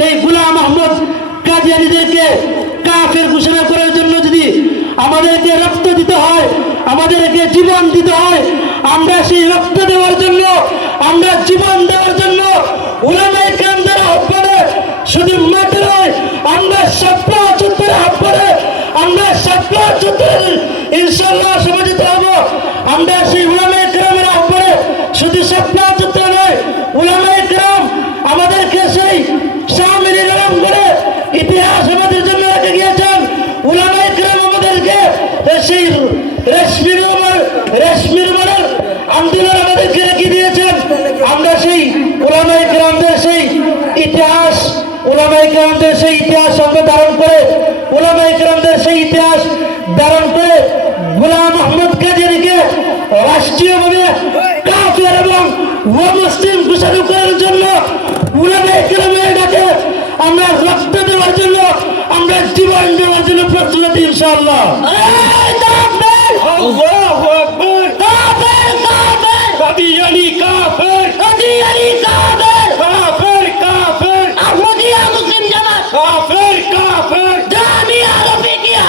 সেই গোলাম আহমদ কাদিয়ানীদেরকে কাফের ঘোষণা করার জন্য যদি আমাদেরকে রক্ত দিতে হয়, আমাদেরকে জীবন দিতে হয়, আমরা সেই রক্ত দেওয়ার জন্য, আমরা জীবন দেওয়ার জন্য উলামায়ে কেরামদের আহ্বানে শুধু মাঠে নয়, আমরা শাপলা চত্বরে আহ্বানে, আমরা শাপলা চত্বরে ইনশাআল্লাহ সমাবেত হব। আমরা সেই উলামায়ে কেরামের আহ্বানে শুধু শাপলা চত্বরে নয়, উলামায়ে কেরাম আমাদেরকে সেই শামিলি আলম করে ইতিহাস আমাদের জন্য রেখে গিয়েছেন। উলামায়ে কেরাম আমাদেরকে সেই রেশমি রুমালের আন্দোলন আমাদেরকে রেখে দিয়েছেন। আমরা সেই উলামায়ে কেরামদের সেই ইতিহাস, উলামায়ে কেরামদের সেই ইতিহাস সঙ্গে ধারণ করে, উলামায়ে কেরামদের সেই ইতিহাস ধারণ করে গোলাম আহমদ কাদিয়ানীকে রাষ্ট্রীয়ভাবে কাফের এবং অমুসলিম ঘোষণা করার জন্য উলামায়ে কেরামের ডাকে আমরা রক্ত দেওয়ার জন্য, আমরা জীবন দেওয়ার জন্য প্রস্তুত ইনশাআল্লাহ। আল্লাহু আকবার। কাফের কাফের কাদিয়ানী কাফের, কাদিয়ানী কাফের, কাফের কাফের আহমদিয়া মুসলিম জামাত কাফের, কাফের জামিয়া রফিকিয়া